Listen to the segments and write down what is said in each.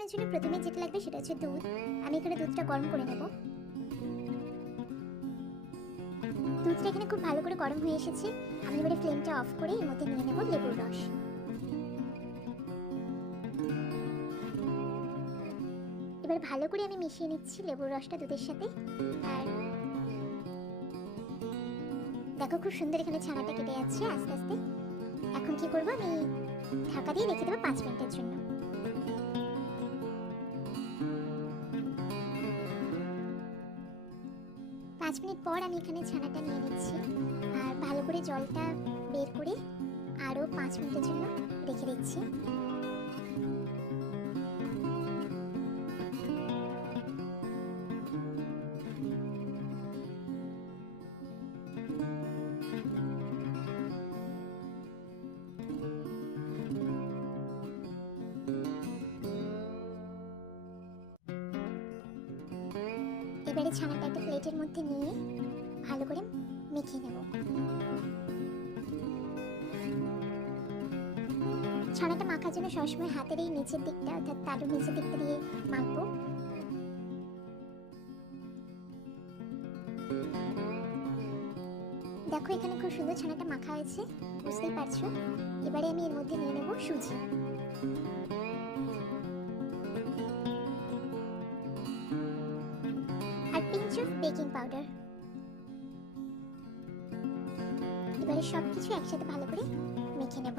বানানোর জন্য প্রথমে যেটা লাগবে সেটা হচ্ছে দুধ। আমি এখানে দুধটা গরম করে নেব। দুধটা এখানে খুব ভালো করে গরম হয়ে এসেছে। আমি এবারে ফ্লেমটা অফ করে এর মধ্যে নিয়ে নেব লেবুর রস। এবার ভালো করে আমি মিশিয়ে নিচ্ছি লেবুর রসটা দুধের সাথে। আর দেখো খুব সুন্দর এখানে ছানাটা কেটে যাচ্ছে আস্তে আস্তে। এখন কি করব, আমি ঢাকা দিয়ে রেখে দেবো 5 মিনিটের জন্য। 5 মিনিট পর আমি এখানে ছানাটা নিয়ে নিচ্ছি আর ভালো করে জলটা বের করে আরও 5 মিনিটের জন্য রেখে দিচ্ছি। এবারে ছানাটা একটা প্লেটের মধ্যে নিয়ে ভালো করে মেখে নেব। ছানাটা মাখার জন্য সবসময় হাতের এই নিচের দিকটা অর্থাৎ তালুর নিচের দিকটা দিয়ে মাখবো। দেখো এখানে খুব সুন্দর ছানাটা মাখা হয়েছে, বুঝতেই পারছো। এবারে আমি এর মধ্যে নিয়ে নেব সুজি। আর পিঞ্চ অফ বেকিং পাউডার। এবারে সবকিছু একসাথে ভালো করে মেখে নেব।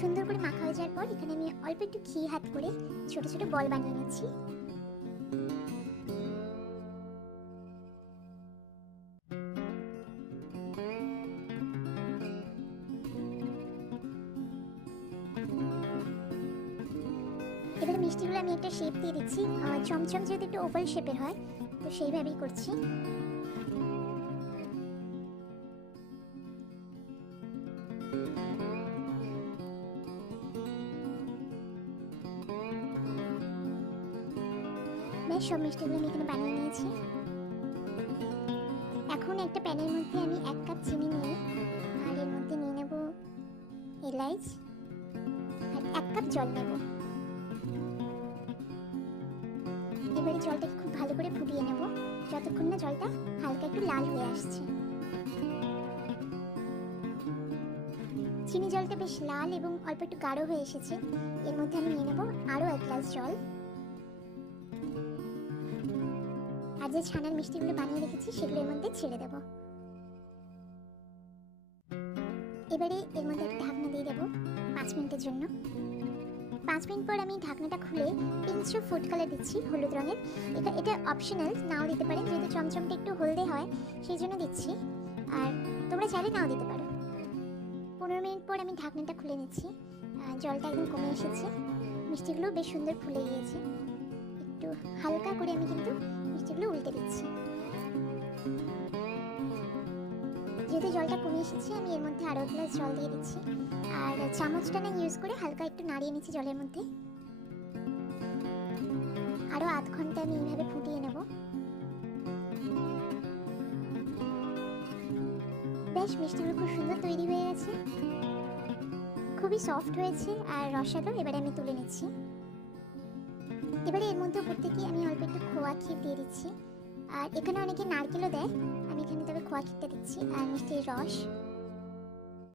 সুন্দর করে মাখা হয়ে যাওয়ার পর এখানে আমি অল্প একটু ঘি হাত করে ছোট ছোট বল বানিয়ে নিচ্ছি। এবারে মিষ্টিগুলো আমি একটা শেপ দিয়ে দিচ্ছি। চমচম যেহেতু একটু ওভাল শেপের হয়, তো সেইভাবেই করছি। বেশ, সব মিষ্টিগুলো আমি এখানে বানিয়ে নিয়েছি। এখন একটা প্যানের মধ্যে আমি 1 কাপ চিনি নিয়ে আর এর মধ্যে নিয়ে নেব এলাচ আর 1 কাপ জল নেব। এবারে জলটাকে খুব ভালো করে ফুটিয়ে নেব যতক্ষণ না জলটা হালকা একটু লাল হয়ে আসছে। চিনি জলটা বেশ লাল এবং অল্প একটু গাঢ় হয়ে এসেছে। এর মধ্যে আমি নিয়ে নেব আরও 1 গ্লাস জল। আর যে ছানার মিষ্টিগুলো বানিয়ে রেখেছি সেগুলো এর মধ্যে ছেড়ে দেব। এবারে এর মধ্যে একটা ঢাকনা দিয়ে দেবো 5 মিনিটের জন্য। 5 মিনিট পর আমি ঢাকনাটা খুলে পিঞ্চ অফ ফুড কালার দিচ্ছি, হলুদ রঙের। এটা অপশনাল, নাও দিতে পারেন, যেহেতু চমচমটা একটু হলদে হয় সেই জন্য দিচ্ছি। আর তোমরা চাইলে নাও দিতে পারো। 15 মিনিট পর আমি ঢাকনাটা খুলে নিচ্ছি। জলটা একদম কমে এসেছে, মিষ্টিগুলো বেশ সুন্দর ফুলে গিয়েছে। একটু হালকা করে আমি কিন্তু মিষ্টিগুলো উল্টে দিচ্ছি। যেহেতু জলটা কমে এসেছে আমি এর মধ্যে আরও 1 গ্লাস জল দিয়ে দিচ্ছি। আর চামচটা না ইউজ করে হালকা একটু নাড়িয়ে নিচ্ছি জলের মধ্যে। আরও আধ ঘন্টা আমি এইভাবে ফুটিয়ে নেব। বেশ, মিষ্টিগুলো খুব সুন্দর তৈরি হয়ে গেছে, খুবই সফট হয়েছে আর রসালো। এবারে আমি তুলে নিচ্ছি। এবারে এর মধ্যে উপর থেকে আমি অল্প একটু খোয়া ক্ষীর দিয়ে দিচ্ছি। আর এখানে অনেকে নারকেলও দেয়, আমি এখানে তবে খোয়া ক্ষীরটা দিচ্ছি আর মিষ্টির রস।